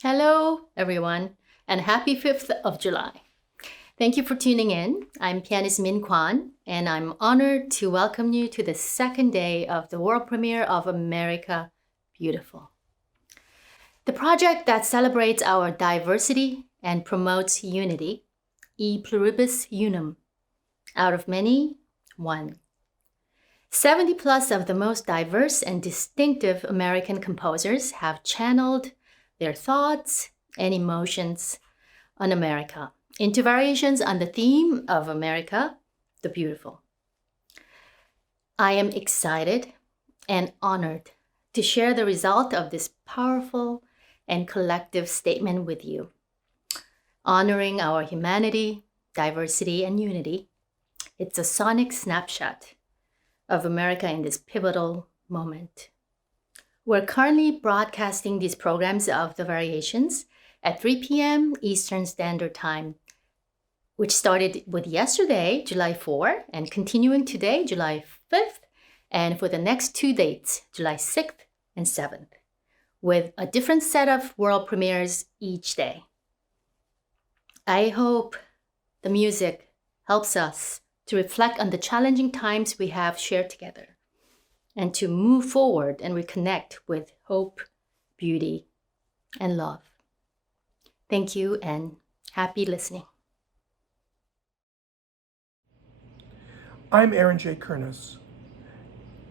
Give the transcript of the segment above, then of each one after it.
Hello, everyone, and happy 5th of July. Thank you for tuning in. I'm pianist Min Kwan, and I'm honored to welcome you to the second day of the world premiere of America Beautiful, the project that celebrates our diversity and promotes unity, e pluribus unum, out of many, one. 70 plus of the most diverse and distinctive American composers have channeled their thoughts and emotions on America into variations on the theme of America, the Beautiful. I am excited and honored to share the result of this powerful and collective statement with you, honoring our humanity, diversity, and unity. It's a sonic snapshot of America in this pivotal moment. We're currently broadcasting these programs of the variations at 3 p.m. Eastern Standard Time, which started with yesterday, July 4, and continuing today, July 5th, and for the next 2 dates, July 6th and 7th, with a different set of world premieres each day. I hope the music helps us to reflect on the challenging times we have shared together and to move forward and reconnect with hope, beauty, and love. Thank you and happy listening. I'm Aaron Jay Kernis.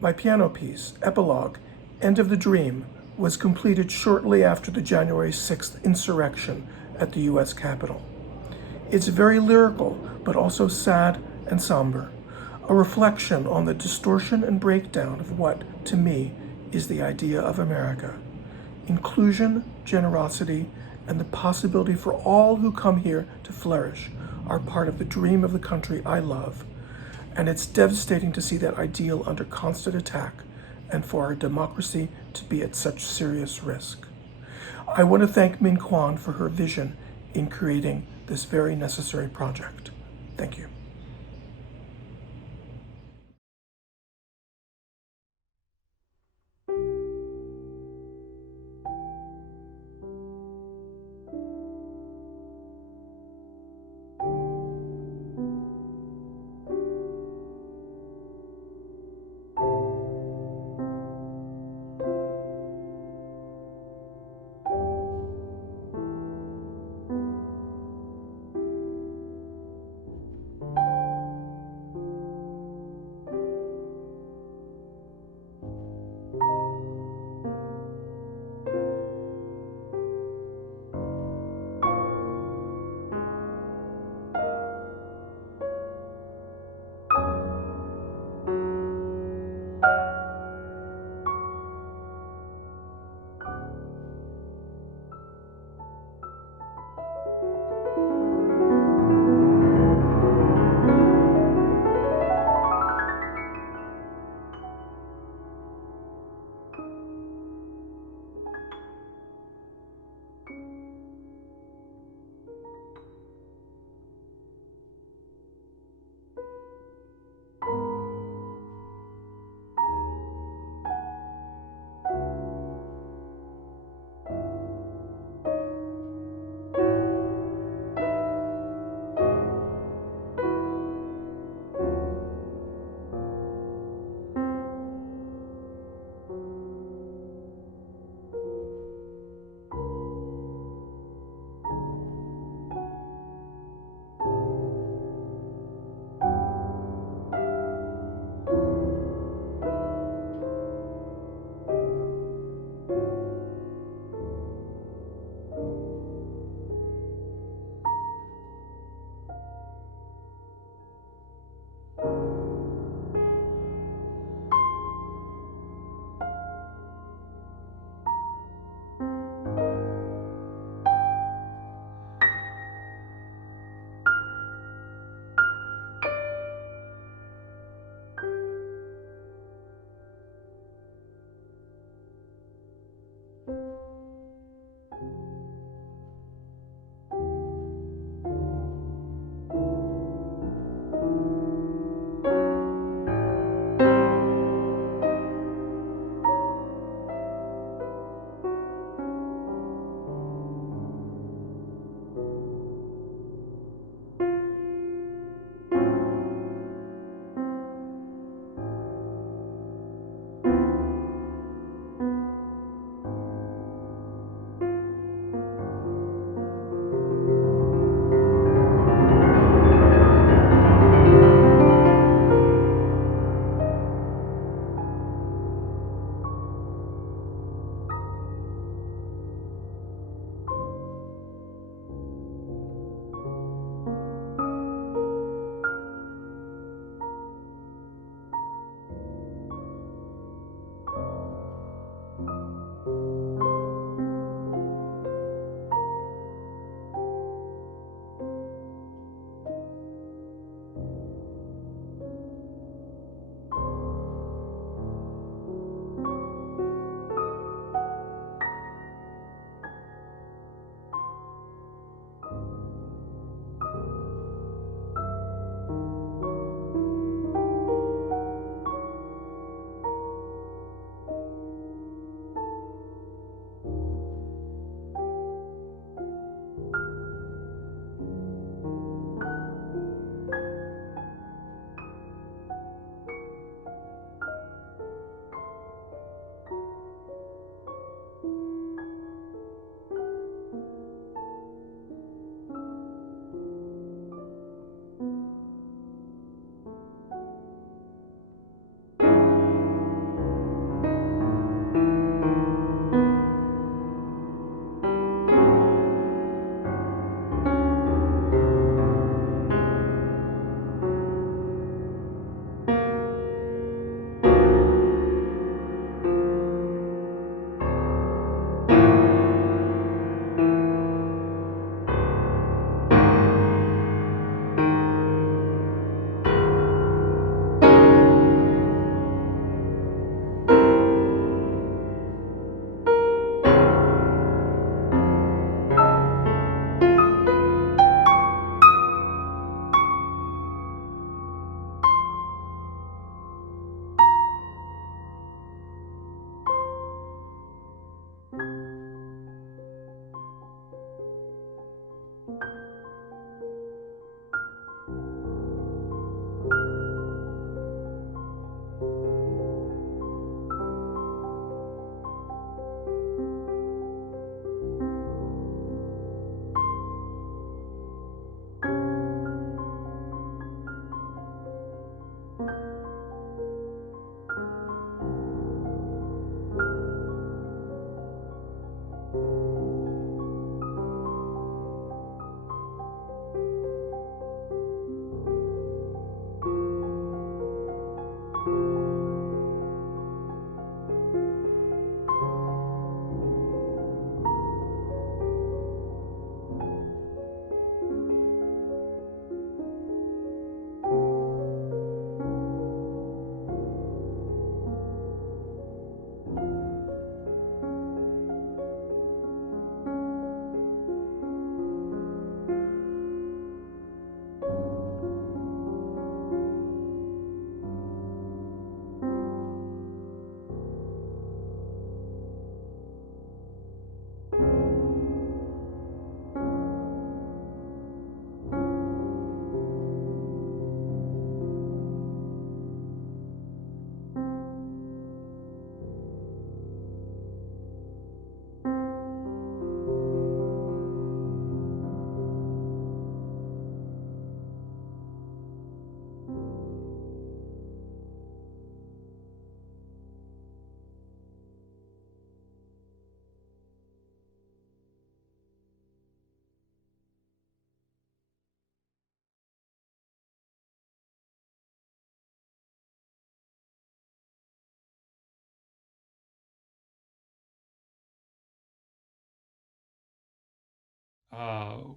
My piano piece, Epilogue, End of the Dream, was completed shortly after the January 6th insurrection at the U.S. Capitol. It's very lyrical, but also sad and somber, a reflection on the distortion and breakdown of what, to me, is the idea of America. Inclusion, generosity, and the possibility for all who come here to flourish are part of the dream of the country I love. And it's devastating to see that ideal under constant attack and for our democracy to be at such serious risk. I want to thank Min Kwan for her vision in creating this very necessary project. Thank you.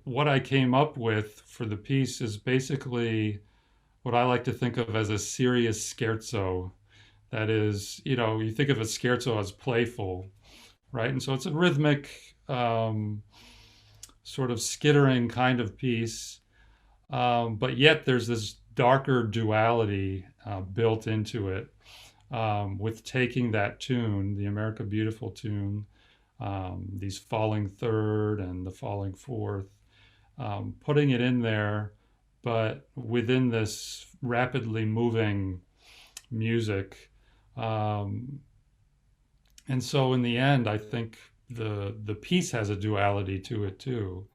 what I came up with for the piece is basically what I like to think of as a serious scherzo. That is, you think of a scherzo as playful, right? And so it's a rhythmic, sort of skittering kind of piece, but yet there's this darker duality built into it, with taking that tune, the America Beautiful tune, these falling third and the falling fourth, putting it in there, but within this rapidly moving music. Um, and so in the end, I think the piece has a duality to it too.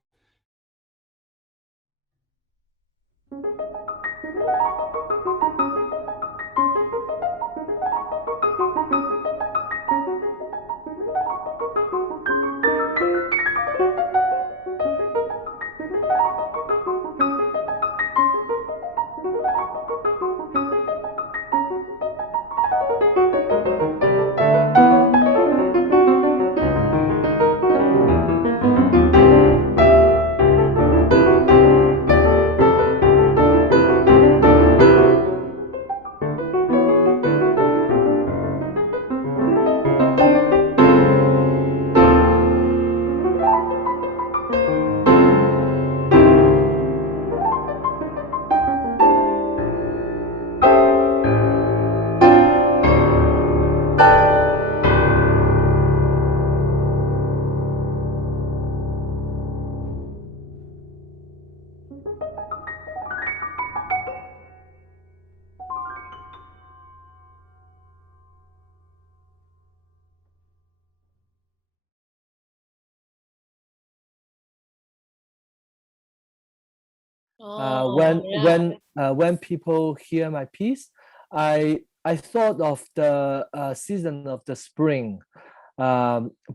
Oh, yeah. When people hear my piece, I thought of the season of the spring,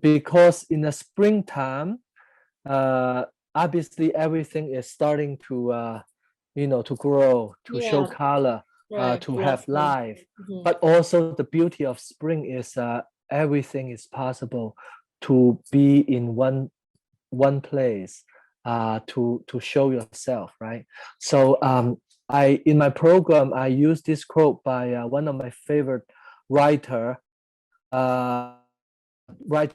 because in the springtime, uh, obviously everything is starting to to grow, to show Yeah, color, right. to have Blossom. life. Mhm. But also the beauty of spring is everything is possible to be in one place, to show yourself, right? So I in my program I use this quote by one of my favorite writer, uh, writer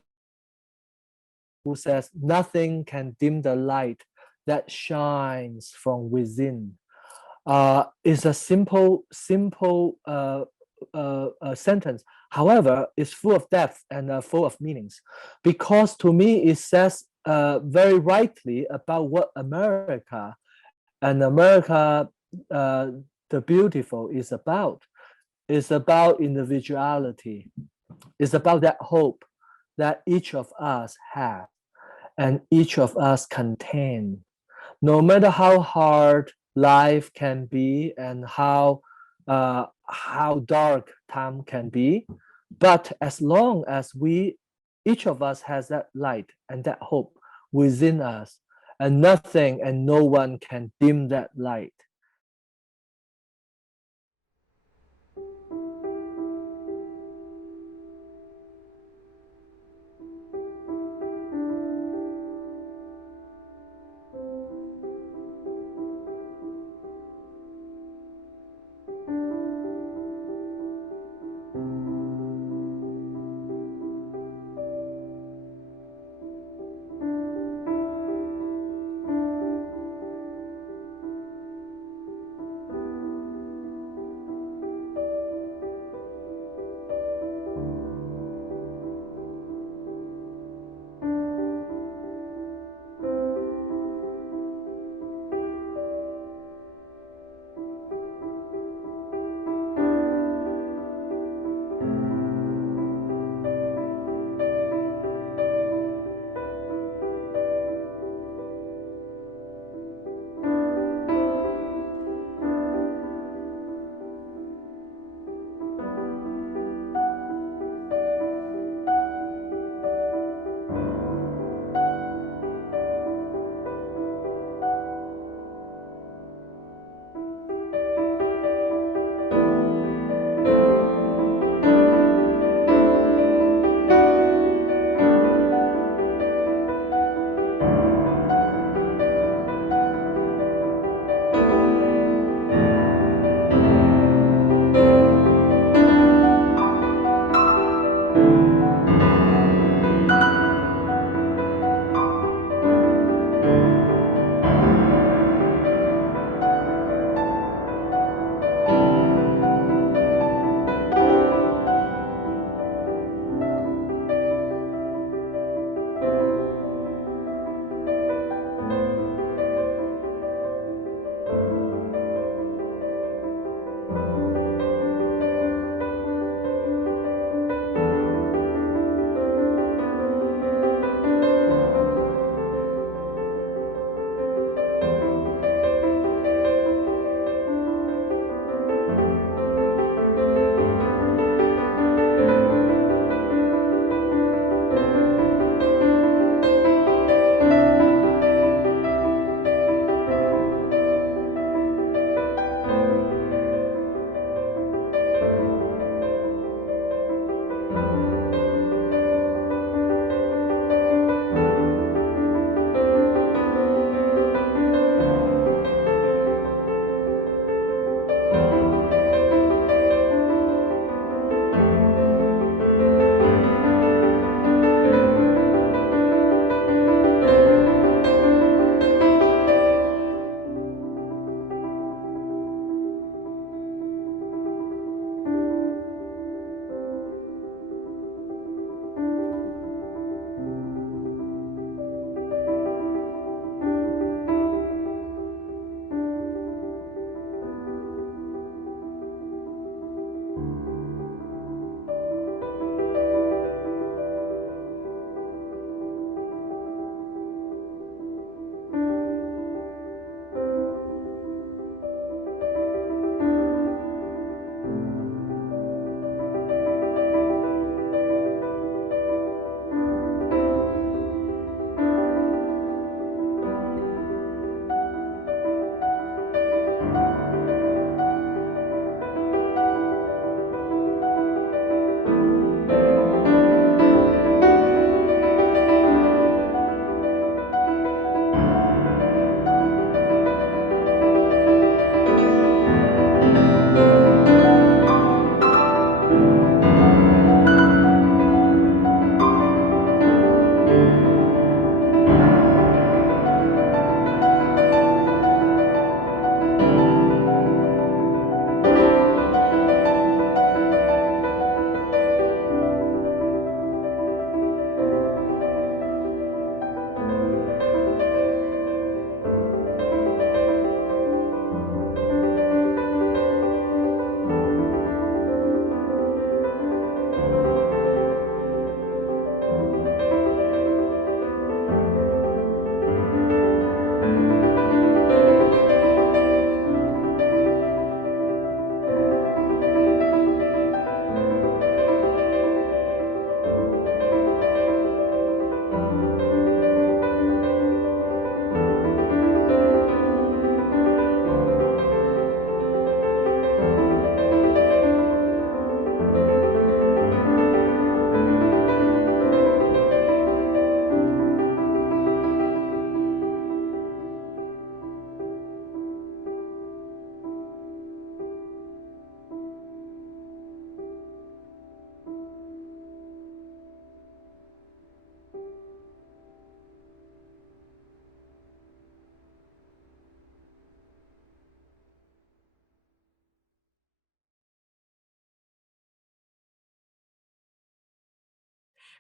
who says, "Nothing can dim the light that shines from within." Is a simple sentence. However, it's full of depth and full of meanings, because to me it says very rightly about what America and America, uh, the beautiful, is about. It's about individuality. It's about that hope that each of us have and each of us contain. No matter how hard life can be and how dark time can be, but as long as we each of us has that light and that hope within us, and nothing and no one can dim that light.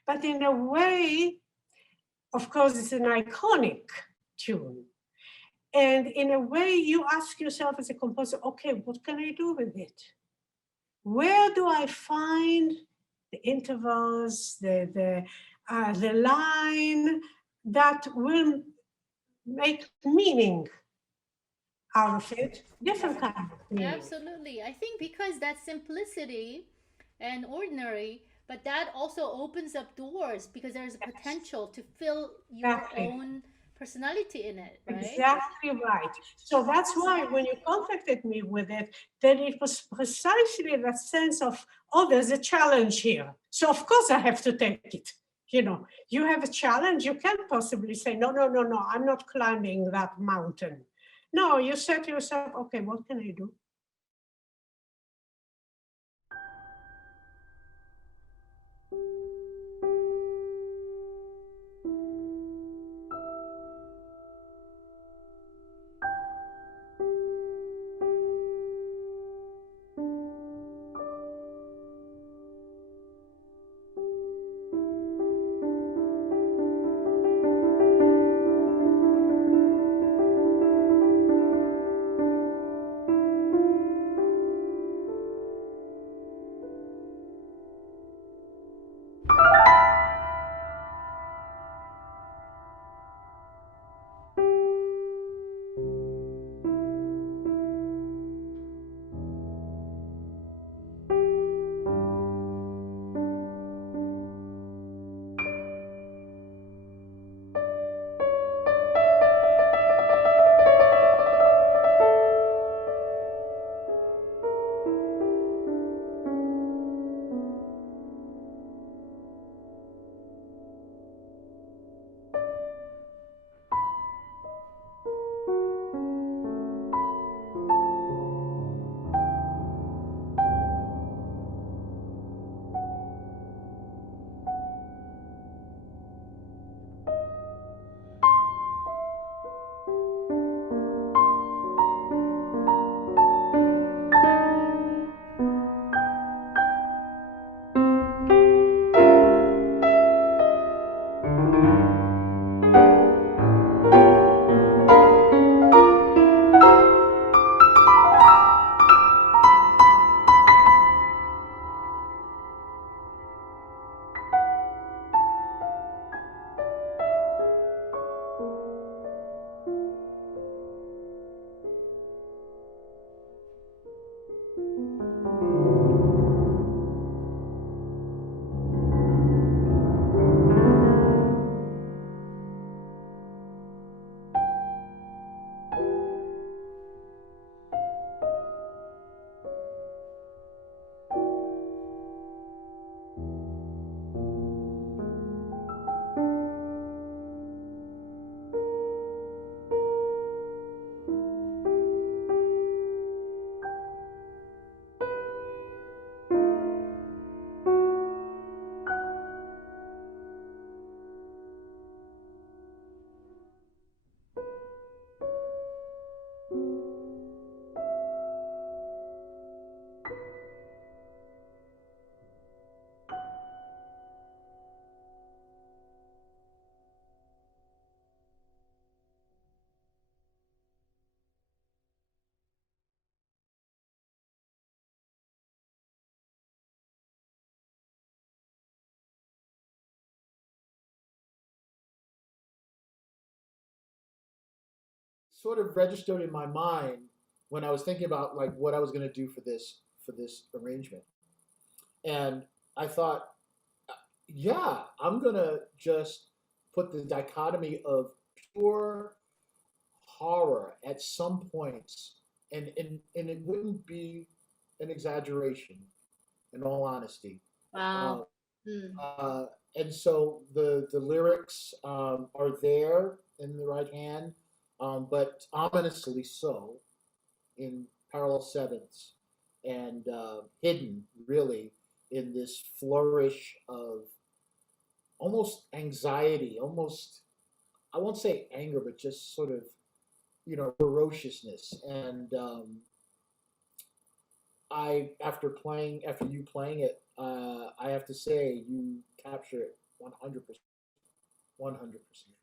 But in a way, of course, it's an iconic tune. And in a way, you ask yourself as a composer, okay, what can I do with it? Where do I find the intervals, the line that will make meaning out of it? Different kind of meaning. Absolutely. I think because that simplicity and ordinary, but that also opens up doors because there's a potential to fill your Exactly. own personality in it, right? Exactly right. So that's why when you contacted me with it, then it was precisely that sense of, oh, there's a challenge here. So of course I have to take it. You know, you have a challenge, you can't possibly say, no, no, no, no, I'm not climbing that mountain. No, you said to yourself, okay, what can I do? Sort of registered in my mind when I was thinking about like what I was going to do for this arrangement, and I thought, yeah, I'm going to just put the dichotomy of pure horror at some points, and it wouldn't be an exaggeration, in all honesty. Uh, Wow. Hmm. and so the lyrics are there in the right hand, but ominously so in parallel sevenths, and hidden really in this flourish of almost anxiety, almost, I won't say anger, but just sort of, ferociousness. And after you playing it, I have to say you capture it 100%. 100%.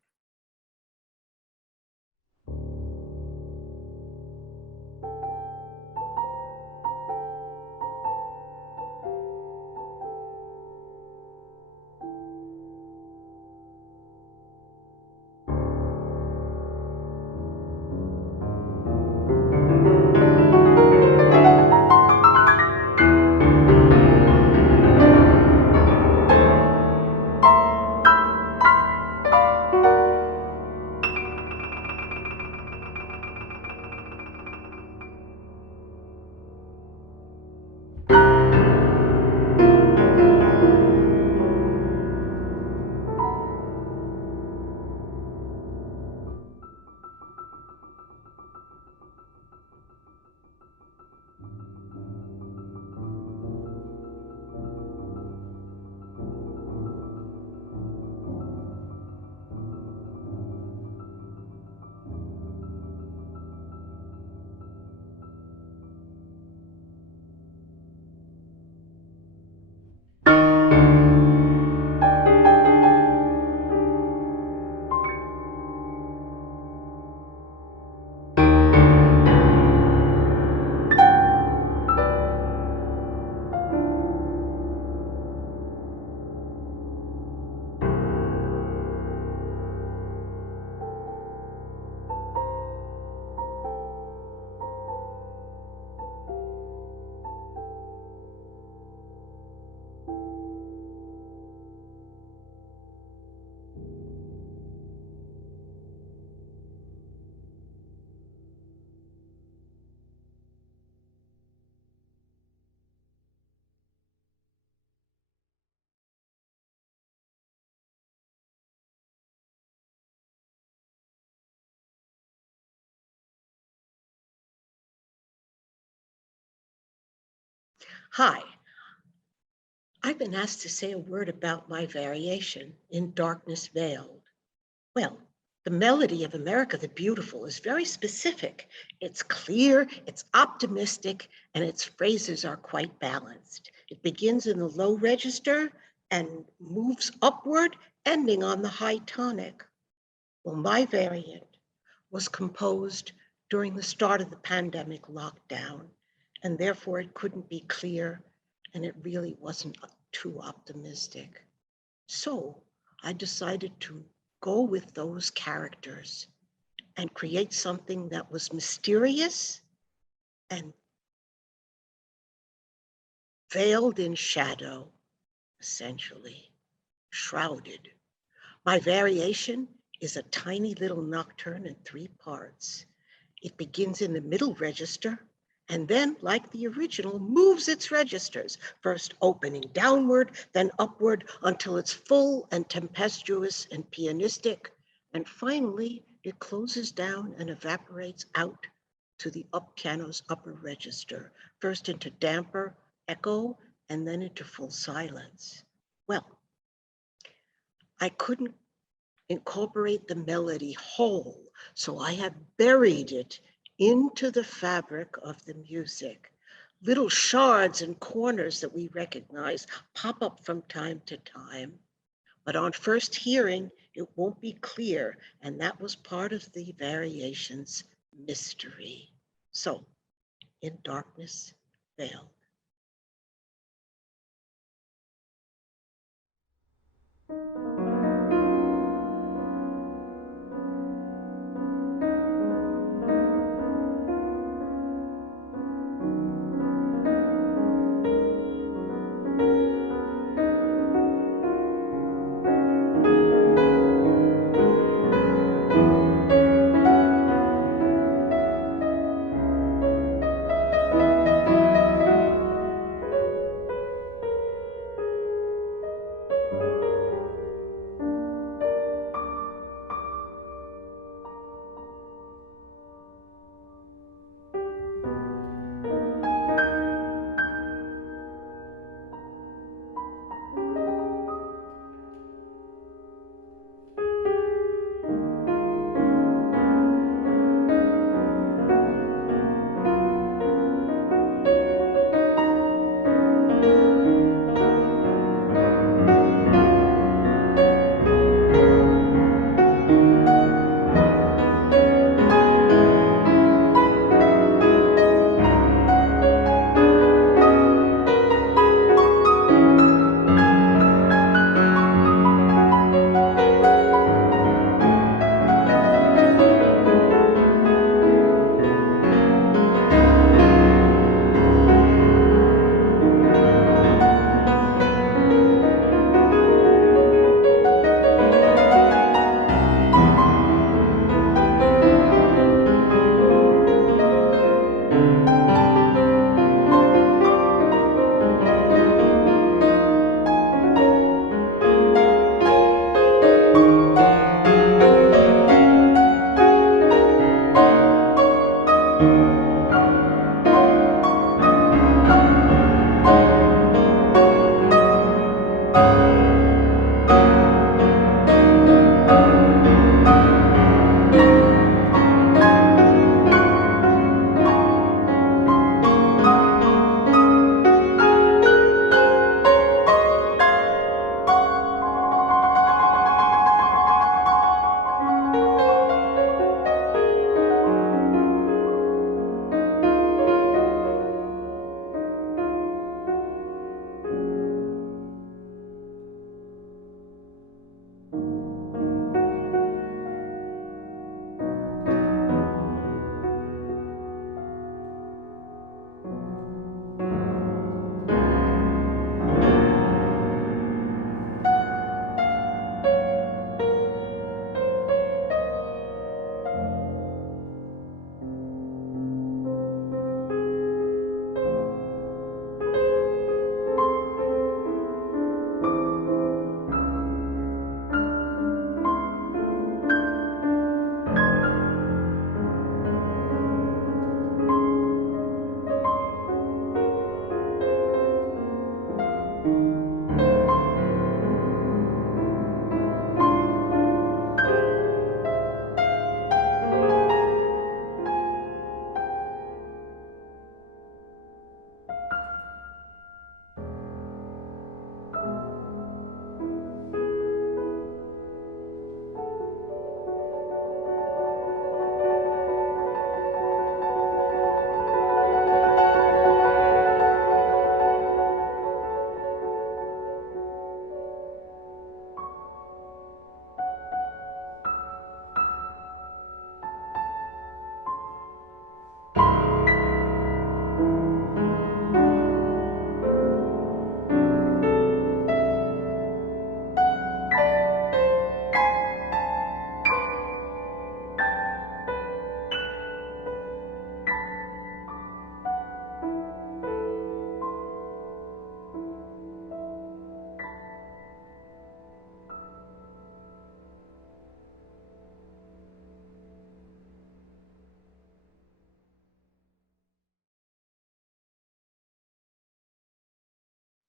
Hi, I've been asked to say a word about my variation in Darkness Veiled. Well, the melody of America the Beautiful is very specific. It's clear, it's optimistic, and its phrases are quite balanced. It begins in the low register and moves upward, ending on the high tonic. Well, my variant was composed during the start of the pandemic lockdown, and therefore it couldn't be clear, and it really wasn't too optimistic. So I decided to go with those characters and create something that was mysterious and veiled in shadow, essentially, shrouded. My variation is a tiny little nocturne in 3 parts. It begins in the middle register and then, like the original, moves its registers, first opening downward, then upward until it's full and tempestuous and pianistic. And finally, it closes down and evaporates out to the piano's upper register, first into damper echo and then into full silence. Well, I couldn't incorporate the melody whole, so I have buried it into the fabric of the music. Little shards and corners that we recognize pop up from time to time, but on first hearing, it won't be clear, and that was part of the variation's mystery. So, in Darkness Veiled.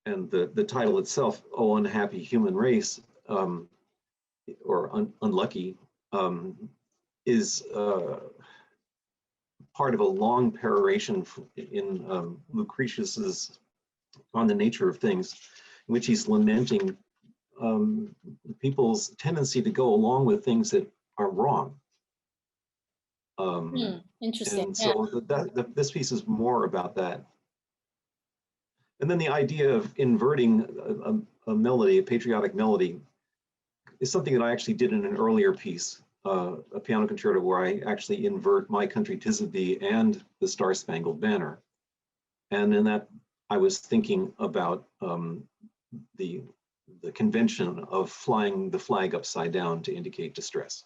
and the title itself, "Oh Unhappy Human Race," or Unlucky, is part of a long peroration in Lucretius's On the Nature of Things, in which he's lamenting people's tendency to go along with things that are wrong. Interesting. And so this piece is more about that. And then the idea of inverting a melody, a patriotic melody, is something that I actually did in an earlier piece, a piano concerto, where I actually invert My Country 'Tis of Thee and the Star Spangled Banner. And in that, I was thinking about the convention of flying the flag upside down to indicate distress.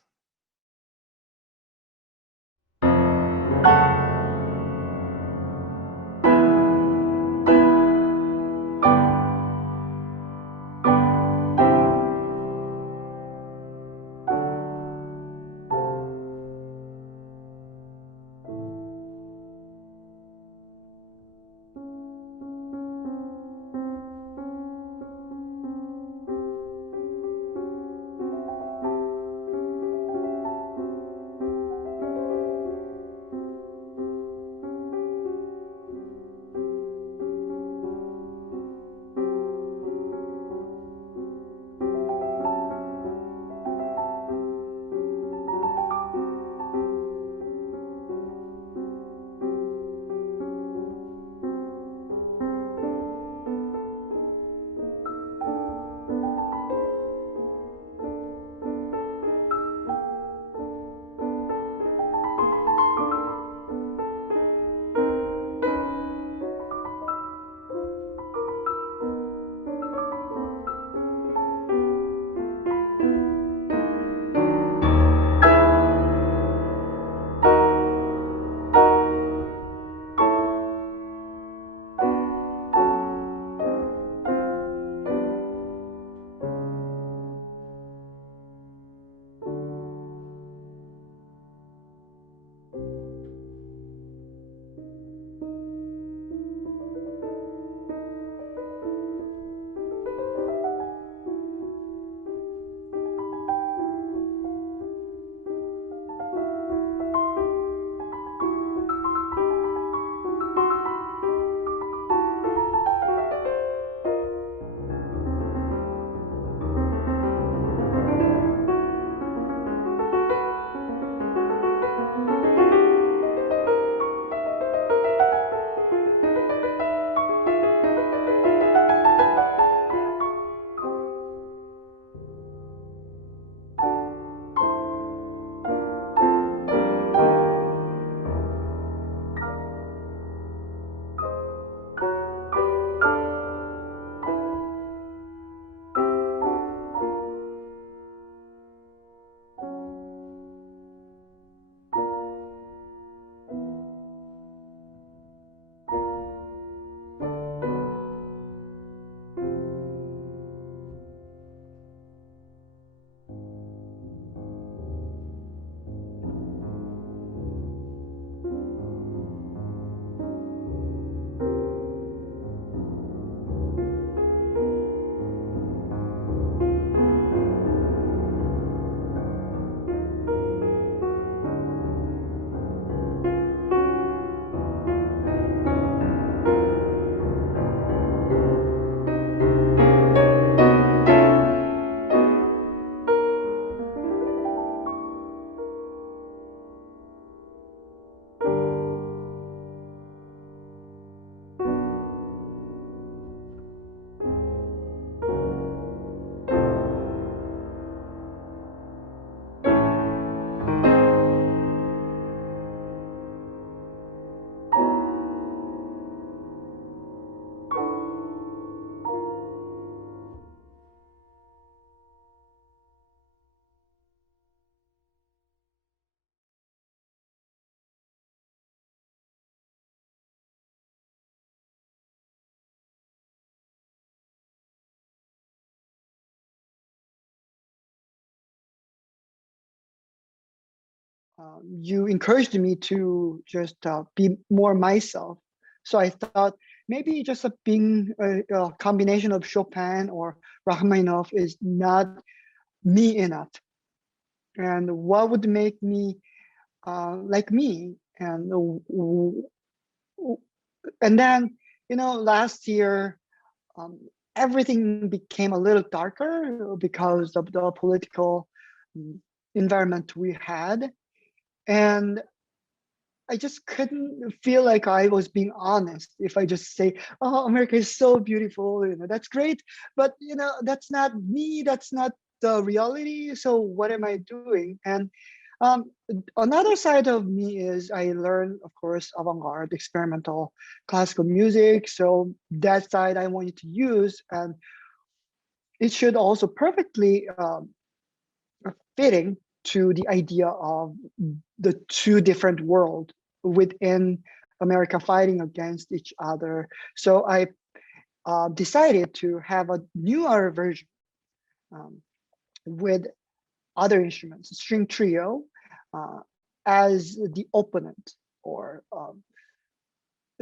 You encouraged me to just be more myself. So I thought maybe just being a combination of Chopin or Rachmaninoff is not me enough. And what would make me like me? And then, last year, everything became a little darker because of the political environment we had. And I just couldn't feel like I was being honest if I just say, "Oh, America is so beautiful, that's great," but that's not me. That's not the reality. So what am I doing? And another side of me is I learned, of course, avant-garde, experimental, classical music. So that side I wanted to use, and it should also perfectly fitting to the idea of the two different worlds within America fighting against each other. So I decided to have a newer version with other instruments, string trio, as the opponent, or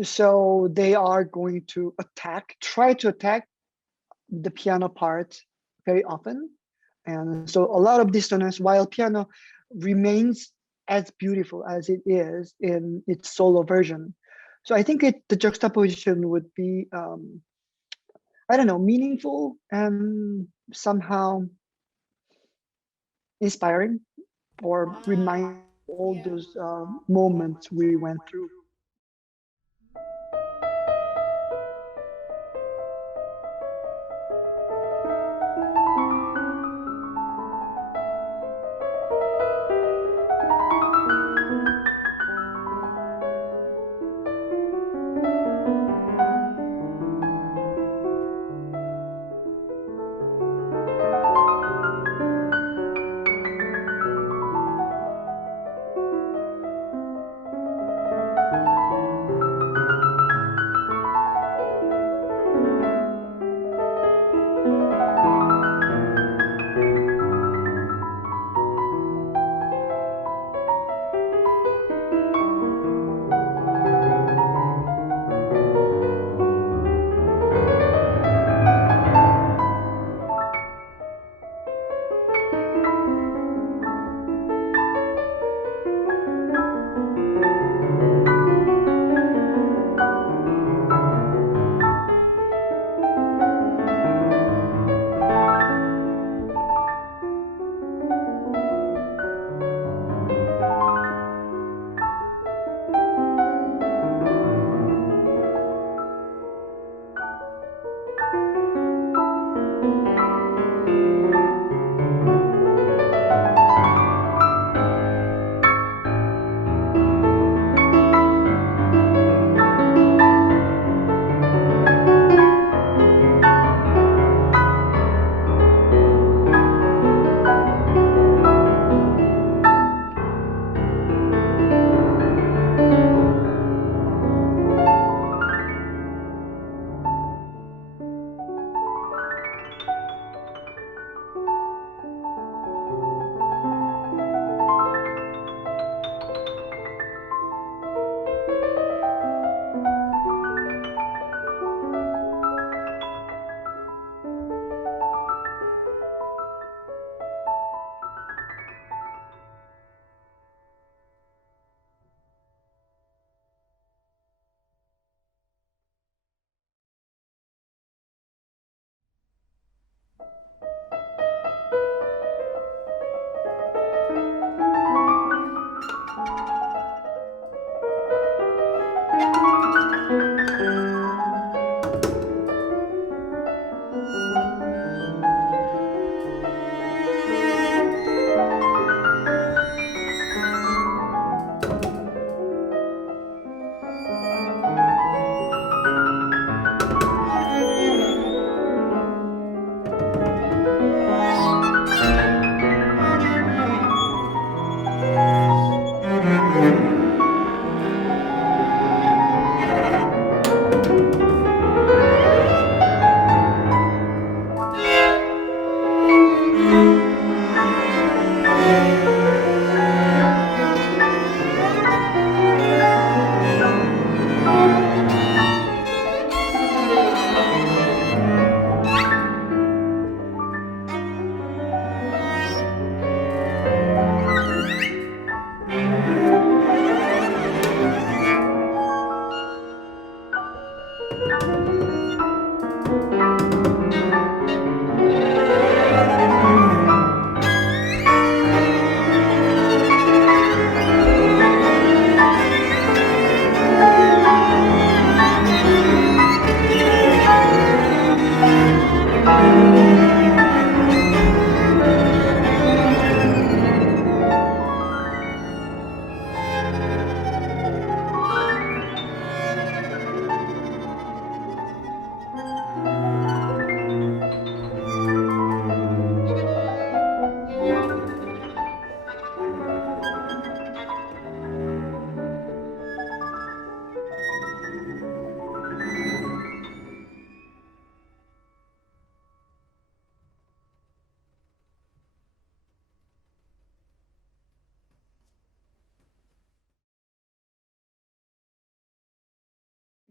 so they are going to try to attack the piano part very often. And so a lot of dissonance, while piano remains as beautiful as it is in its solo version. So I think the juxtaposition would be, I don't know, meaningful and somehow inspiring, or remind all those moments we went through.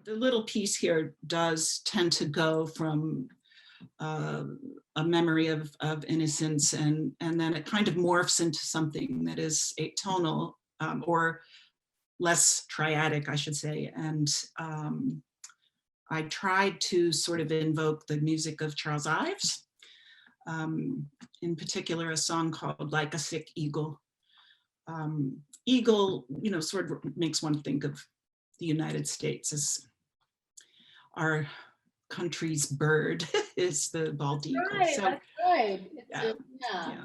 the little piece here does tend to go from a memory of innocence, and then it kind of morphs into something that is atonal, or less triadic, I should say. And I tried to sort of invoke the music of Charles Ives, in particular a song called Like a Sick Eagle. Eagle, you know, sort of makes one think of the United States as our country's bird is the bald eagle. Right, so that's right. yeah, Yeah. yeah.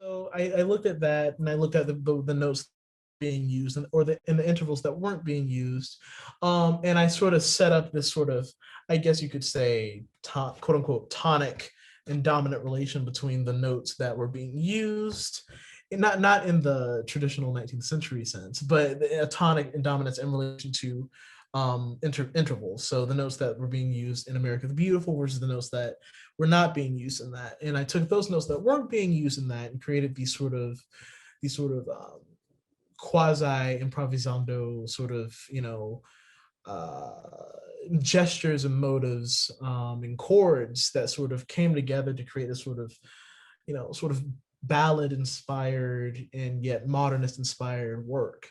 So I looked at that, and I looked at the notes being used, and or the in the intervals that weren't being used, and I sort of set up this sort of, I guess you could say, quote unquote tonic and dominant relation between the notes that were being used, and not in the traditional 19th century sense, but a tonic and dominance in relation to intervals. So the notes that were being used in America the Beautiful versus the notes that were not being used in that. And I took those notes that weren't being used in that and created these sort of quasi improvisando sort of, gestures and motives, and chords that sort of came together to create a sort of ballad inspired and yet modernist inspired work.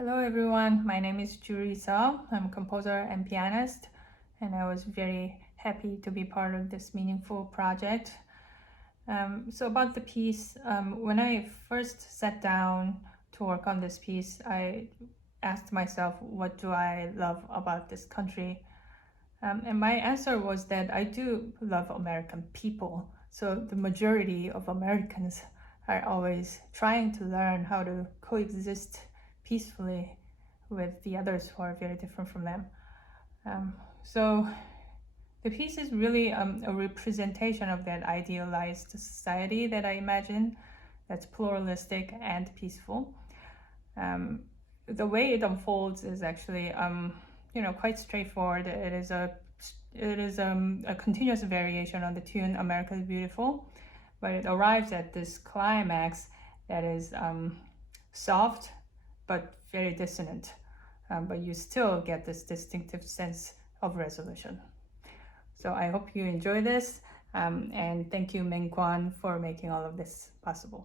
Hello everyone, my name is Juri Seo. I'm a composer and pianist, and I was very happy to be part of this meaningful project. So about the piece, when I first sat down to work on this piece, I asked myself, what do I love about this country? And my answer was that I do love American people. So the majority of Americans are always trying to learn how to coexist peacefully with the others who are very different from them. So the piece is really a representation of that idealized society that I imagine, that's pluralistic and peaceful. The way it unfolds is actually, quite straightforward. It is a continuous variation on the tune "America is Beautiful," but it arrives at this climax that is soft but very dissonant. But you still get this distinctive sense of resolution. So I hope you enjoy this, and thank you, Min Kwan, for making all of this possible.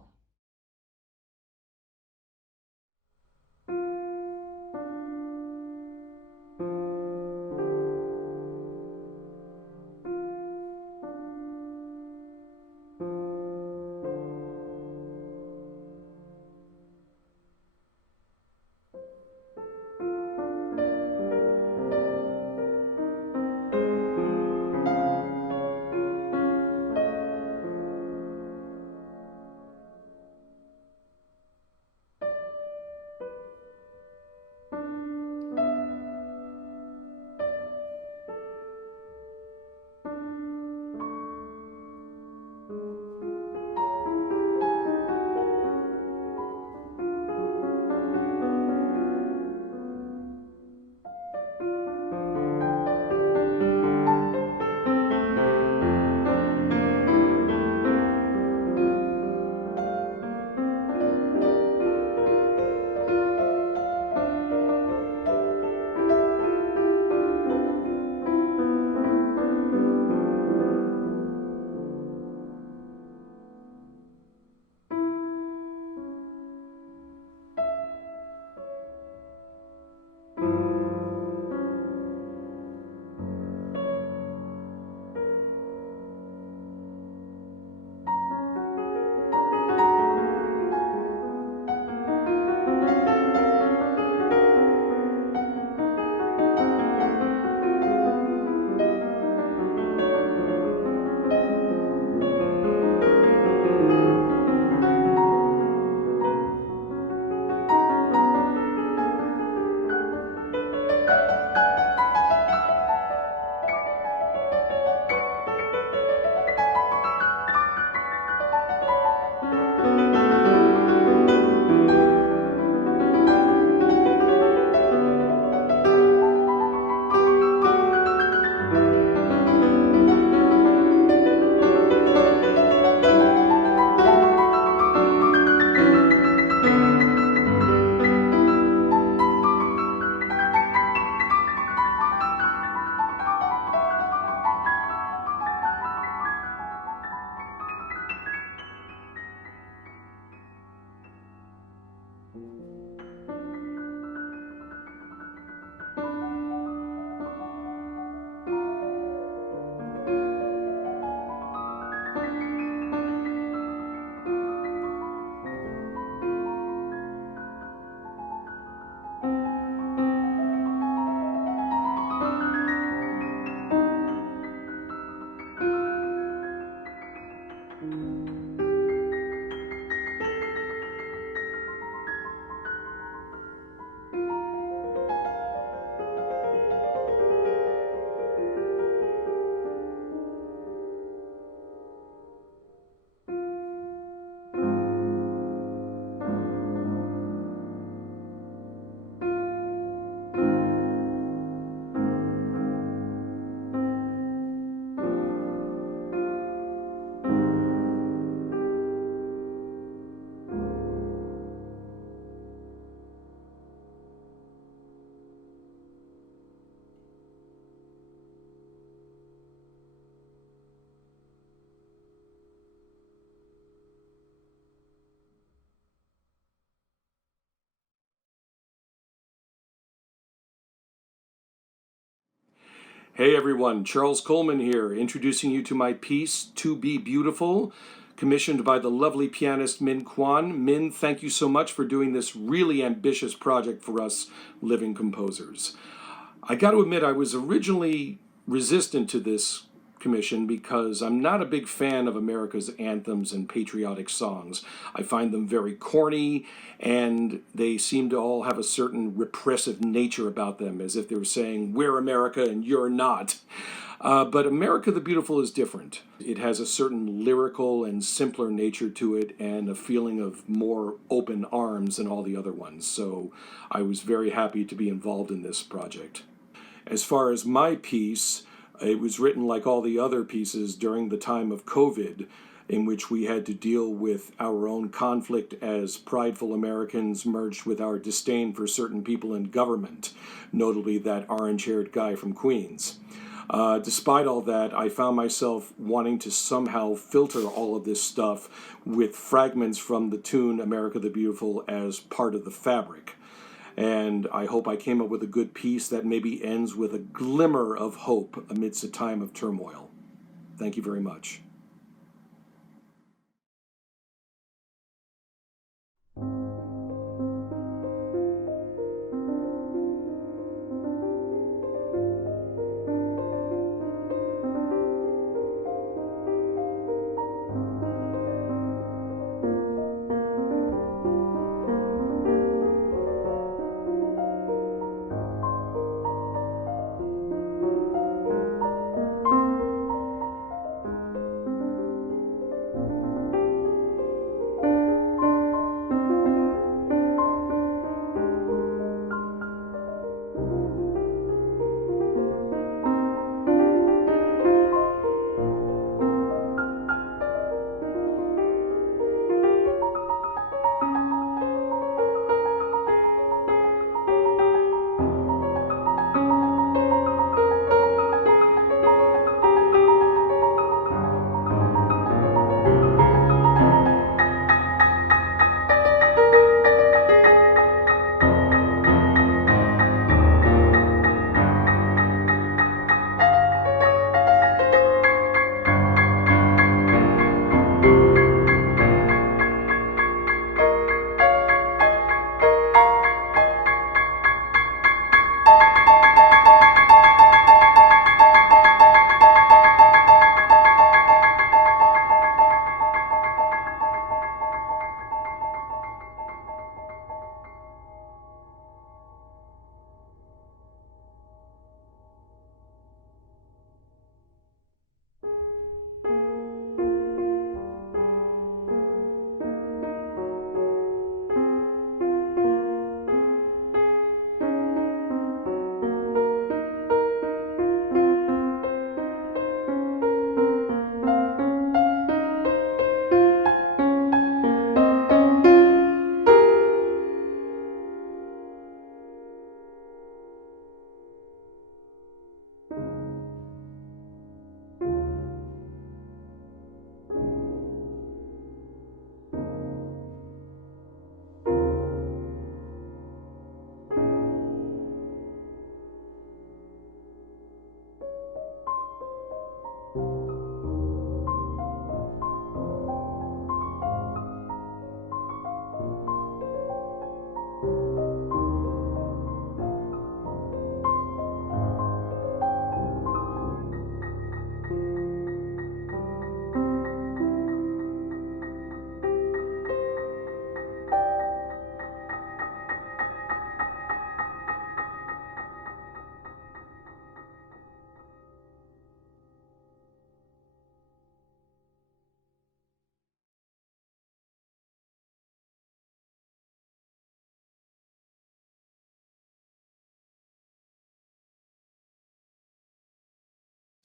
Hey everyone, Charles Coleman here, introducing you to my piece, To Be Beautiful, commissioned by the lovely pianist Min Kwan. Min, thank you so much for doing this really ambitious project for us living composers. I got to admit, I was originally resistant to this commission because I'm not a big fan of America's anthems and patriotic songs. I find them very corny, and they seem to all have a certain repressive nature about them, as if they were saying, we're America and you're not. But America the Beautiful is different. It has a certain lyrical and simpler nature to it and a feeling of more open arms than all the other ones. So I was very happy to be involved in this project. As far as my piece, it was written like all the other pieces during the time of COVID, in which we had to deal with our own conflict as prideful Americans merged with our disdain for certain people in government, notably that orange-haired guy from Queens. Despite all that, I found myself wanting to somehow filter all of this stuff with fragments from the tune America the Beautiful as part of the fabric. And I hope I came up with a good piece that maybe ends with a glimmer of hope amidst a time of turmoil. Thank you very much.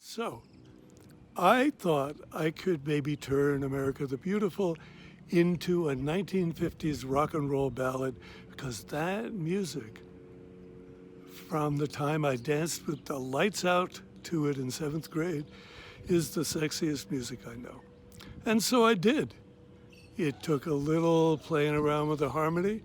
So, I thought I could maybe turn America the Beautiful into a 1950s rock and roll ballad, because that music, from the time I danced with the lights out to it in 7th grade, is the sexiest music I know. And so I did. It took a little playing around with the harmony,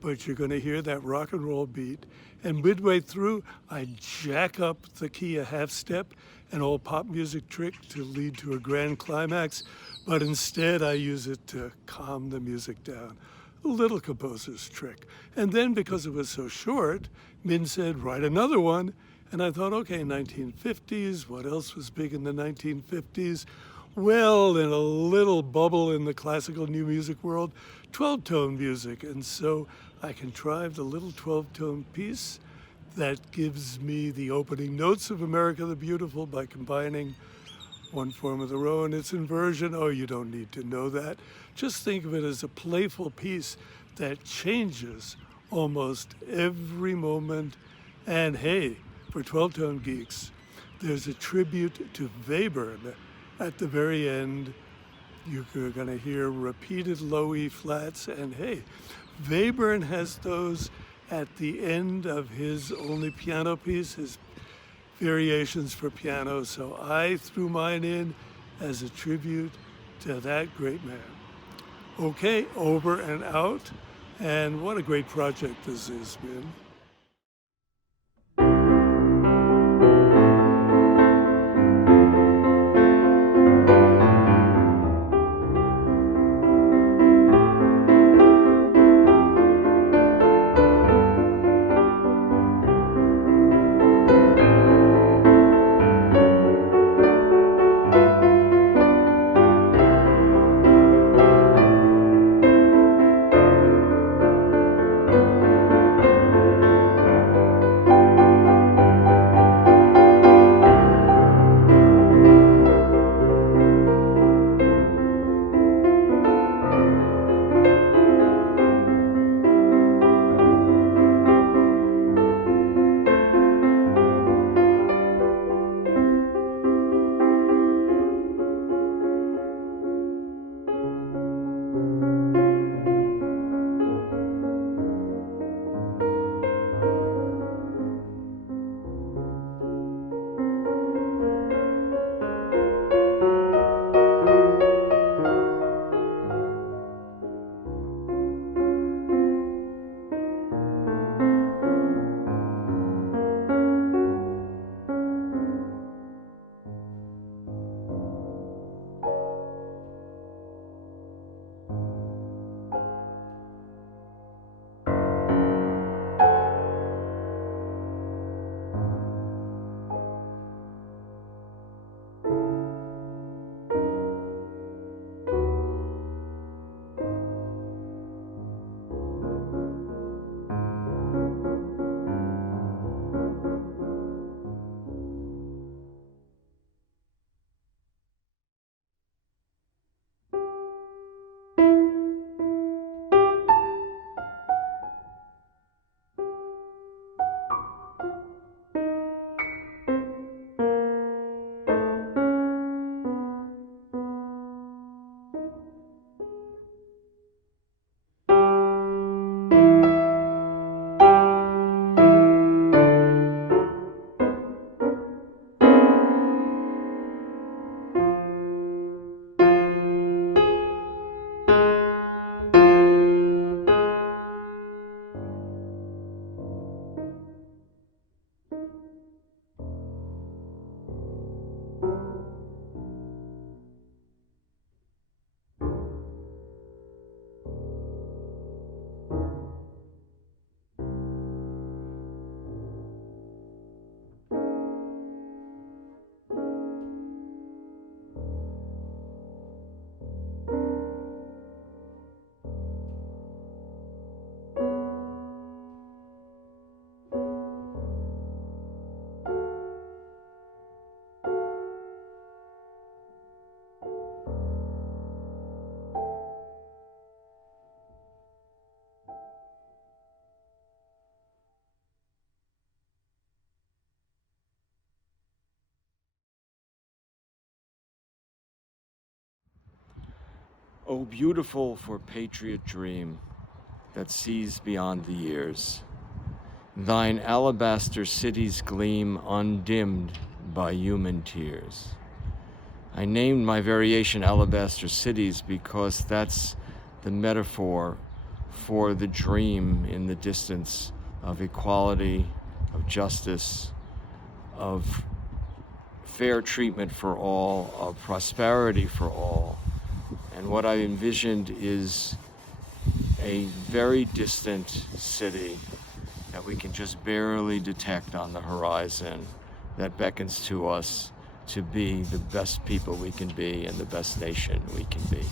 but you're going to hear that rock and roll beat. And midway through, I jack up the key a half step, an old pop music trick to lead to a grand climax, but instead I use it to calm the music down. A little composer's trick. And then because it was so short, Min said, write another one. And I thought, okay, 1950s, what else was big in the 1950s? Well, in a little bubble in the classical new music world, 12-tone music. And so I contrived a little 12-tone piece that gives me the opening notes of America the Beautiful by combining one form of the row and its inversion. Oh, you don't need to know that. Just think of it as a playful piece that changes almost every moment. And hey, for 12-tone geeks, there's a tribute to Webern at the very end. You're going to hear repeated low E flats, and hey, Webern has those at the end of his only piano piece, his variations for piano, so I threw mine in as a tribute to that great man. Okay, over and out, and what a great project this is, man. O beautiful for patriot dream that sees beyond the years, thine alabaster cities gleam undimmed by human tears. I named my variation alabaster cities because that's the metaphor for the dream in the distance of equality, of justice, of fair treatment for all, of prosperity for all. And what I envisioned is a very distant city that we can just barely detect on the horizon, that beckons to us to be the best people we can be and the best nation we can be.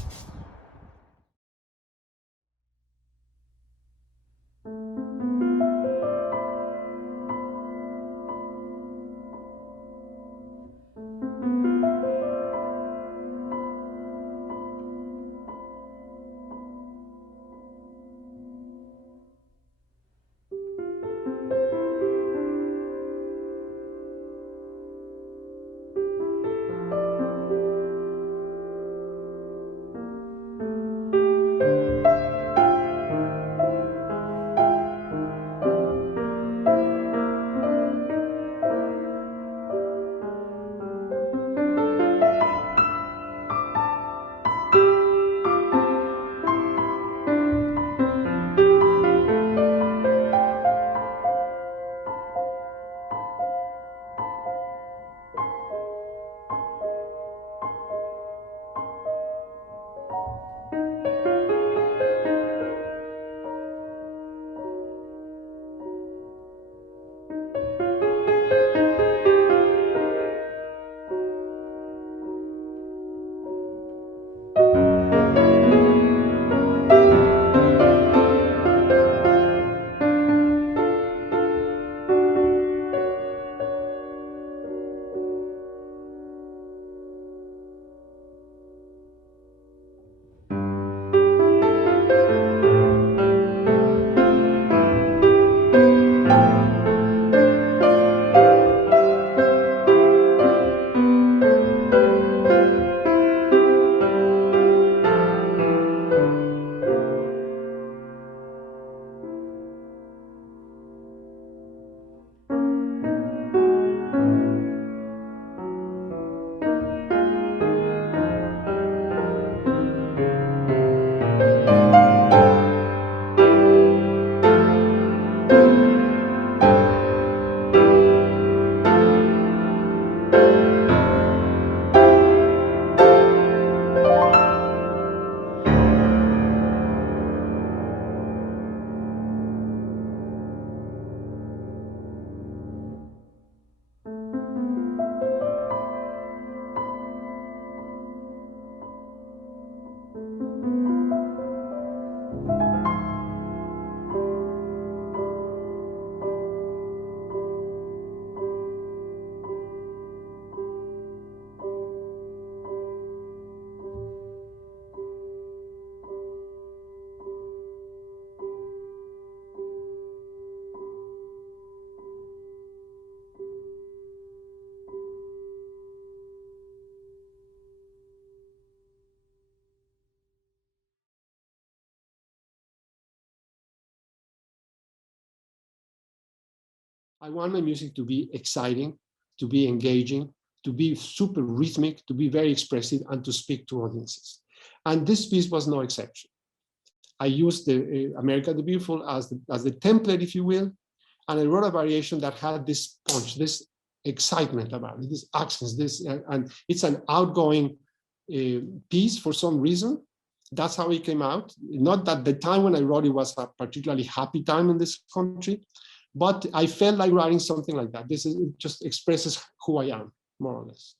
I want my music to be exciting, to be engaging, to be super rhythmic, to be very expressive, and to speak to audiences. And this piece was no exception. I used the America the Beautiful as the template, if you will, and I wrote a variation that had this punch, this excitement about it, these accents, and it's an outgoing piece for some reason. That's how it came out. Not that the time when I wrote it was a particularly happy time in this country, but I felt like writing something like that. It just expresses who I am, more or less.